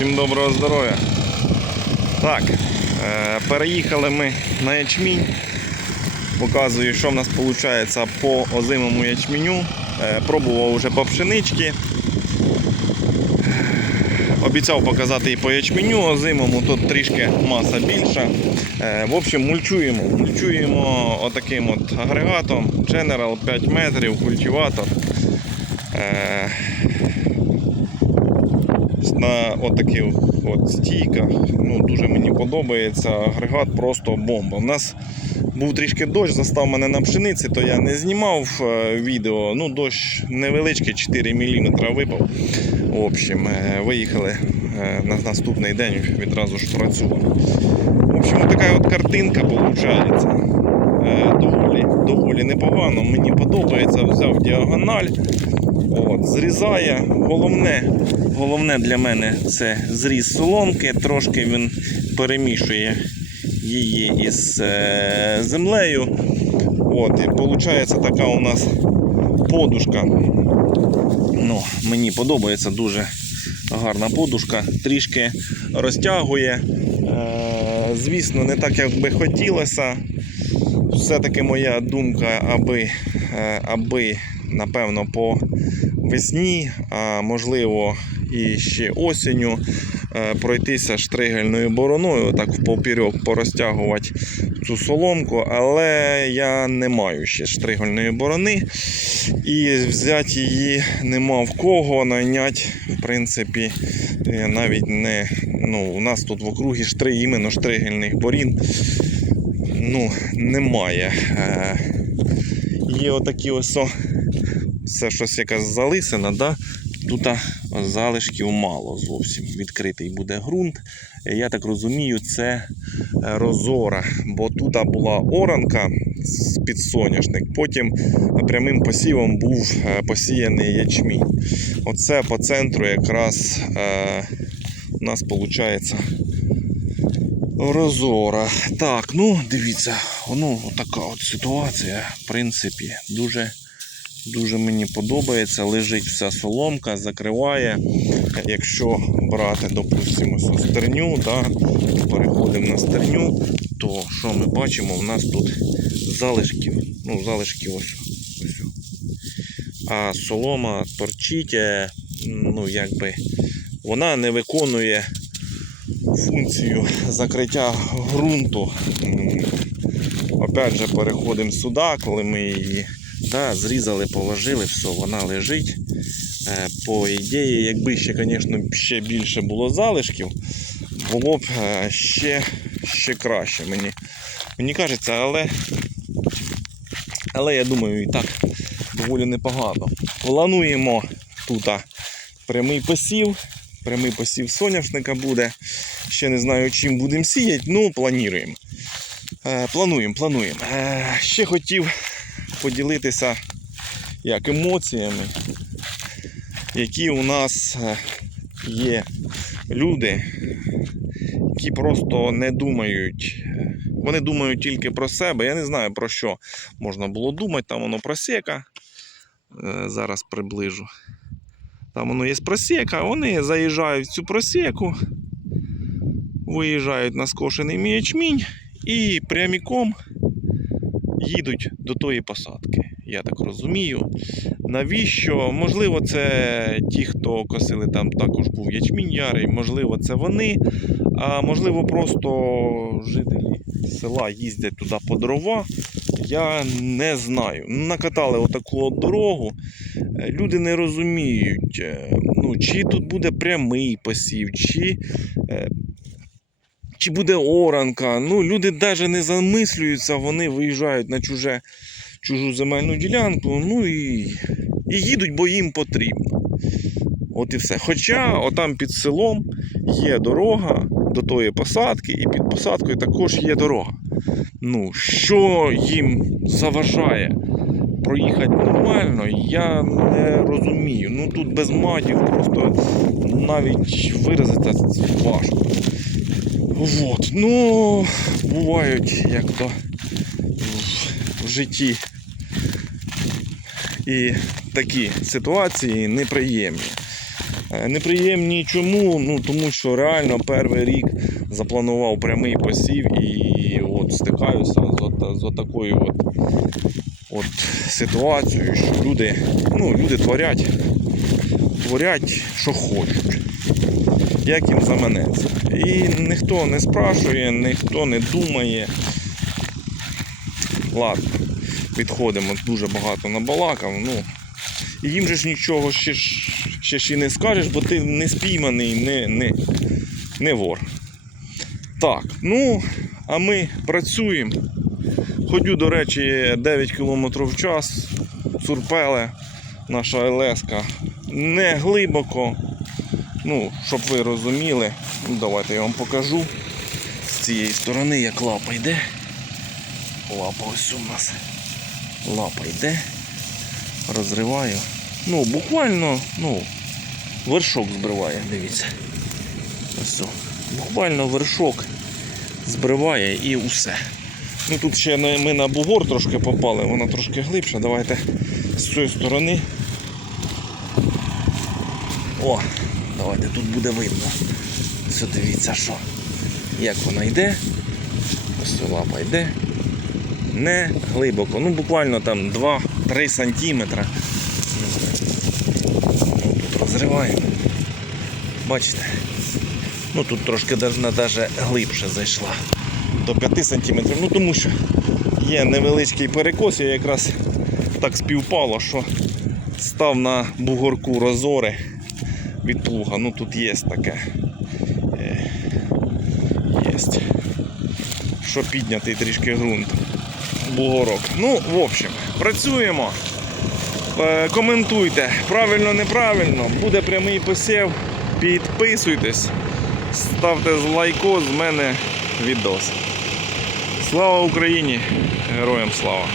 Всім доброго здоров'я. Так, е, переїхали ми на ячмінь. Показую, що в нас виходить по озимому ячменю. Е, Пробував вже по пшенички. Обіцяв показати і по ячменю озимому, тут трішки маса більша. Е, В общем, мульчуємо. Мульчуємо отаким от агрегатом General 5 метрів, культиватор. На отаких от стійках. Ну, дуже мені подобається. Агрегат просто бомба. У нас був трішки дощ, застав мене на пшениці, то я не знімав е, відео. Ну, дощ невеличкий, 4 мм випав. В общем, е, виїхали е, на наступний день відразу ж працювали. В общем, така от картинка виходить. Доволі, доволі непогано, мені подобається. Взяв діагональ. От, зрізає. Головне, головне для мене це зріз соломки. Трошки він перемішує її із е, землею. От, і виходить така у нас подушка. Ну, мені подобається дуже гарна подушка. Трішки розтягує. Звісно, не так, як би хотілося. Все-таки моя думка, аби, е, аби напевно, по весні, а можливо і ще осінню пройтися штригельною бороною, так в попірьок порозтягувати цю соломку, але я не маю ще штригельної борони і взяти її нема в кого найняти, в принципі, навіть не. Ну, у нас тут в округі штри, іменно штригельних борін ну, немає. Е, Є отакі ось це щось якась залисина, да? Тут залишків мало зовсім. Відкритий буде ґрунт. Е, Я так розумію, це е, розора, бо тут була оранка під соняшник, потім прямим посівом був е, посіяний ячмінь. Оце по центру якраз е, у нас виходить розора. Так, ну дивіться, ну така от ситуація, в принципі, дуже. Дуже мені подобається, лежить вся соломка, закриває. Якщо брати, допустимо, стерню, да, переходимо на стерню, то що ми бачимо? У нас тут залишків. Ну, залишків ось. ось. А солома торчить, е, ну, якби вона не виконує функцію закриття ґрунту. Опять же, переходимо сюди, коли ми її да, зрізали, положили, все, вона лежить. Е, По ідеї, якби ще, звісно, ще більше було залишків, було б е, ще, ще краще. Мені, мені кажеться, але, але я думаю, і так доволі непогано. Плануємо тут прямий посів. Прямий посів соняшника буде. Ще не знаю, чим будемо сіяти, ну плануємо. Е, плануємо, плануємо. Е, ще хотів поділитися як емоціями, які у нас е, є люди, які просто не думають. е, Вони думають тільки про себе. Я не знаю про що можна було думати. Там воно просека. Е, Зараз приближу. Там воно є просека, вони заїжджають в цю просеку, виїжджають на скошений м'ячмінь і пряміком їдуть до тої посадки. Я так розумію. Навіщо? Можливо, це ті, хто косили там також був ячмінь ярий, можливо, це вони, а можливо, просто жителі села їздять туди по дрова. Я не знаю. Накатали отаку от дорогу. Е, Люди не розуміють, е, ну, чи тут буде прямий посів, чи, е, чи буде оранка. Ну, люди навіть не замислюються, вони виїжджають на чуже, чужу земельну ділянку, ну і, і їдуть, бо їм потрібно. От і все. Хоча отам під селом є дорога до тої посадки, і під посадкою також є дорога. Ну, що їм заважає проїхати нормально, я не розумію. Ну тут без матів просто навіть виразити важко. Вот. Ну, бувають як то в- житті і такі ситуації неприємні. Е, Неприємні чому? Ну тому що реально перший рік запланував прямий посів і от стикаюся з, от, з отакою от, от ситуацією, що люди, ну, люди творять, творять, що хочуть. Як їм заманеться. І ніхто не спрашує, ніхто не думає. Ладно, відходимо, дуже багато набалакав. Ну, і їм же ж нічого ще ж, ще ж і не скажеш, бо ти не спійманий, не, не, не вор. Так, ну, а ми працюємо. Ходю, до речі, 9 км в час. Цурпеле, наша ЛСК. Не глибоко. Ну, щоб ви розуміли, ну, давайте я вам покажу. З цієї сторони, як лапа йде. Лапа ось у нас. Лапа йде. Розриваю. Ну, буквально, ну, вершок збриває, дивіться. Ось. Буквально вершок збриває і усе. Ну тут ще ми на бугор трошки попали, вона трошки глибша. Давайте з цієї сторони. О, давайте тут буде видно. Все дивіться, що. Як вона йде. Ось лапа йде. Не глибоко. Ну буквально там 2-3 сантиметра. Тут розриваємо. Бачите? Ну тут трошки навіть глибше зайшла. До 5 сантиметрів. Ну тому що є невеличкий перекос, я якраз так співпало, що став на бугорку розори від плуга. Ну тут є таке. Е, Є. Що піднятий трішки ґрунт. Бугорок. Ну, в общем, працюємо. Е, Коментуйте, правильно, неправильно. Буде прямий посів. Підписуйтесь, ставте лайко з мене відос. Слава Україні! Героям слава!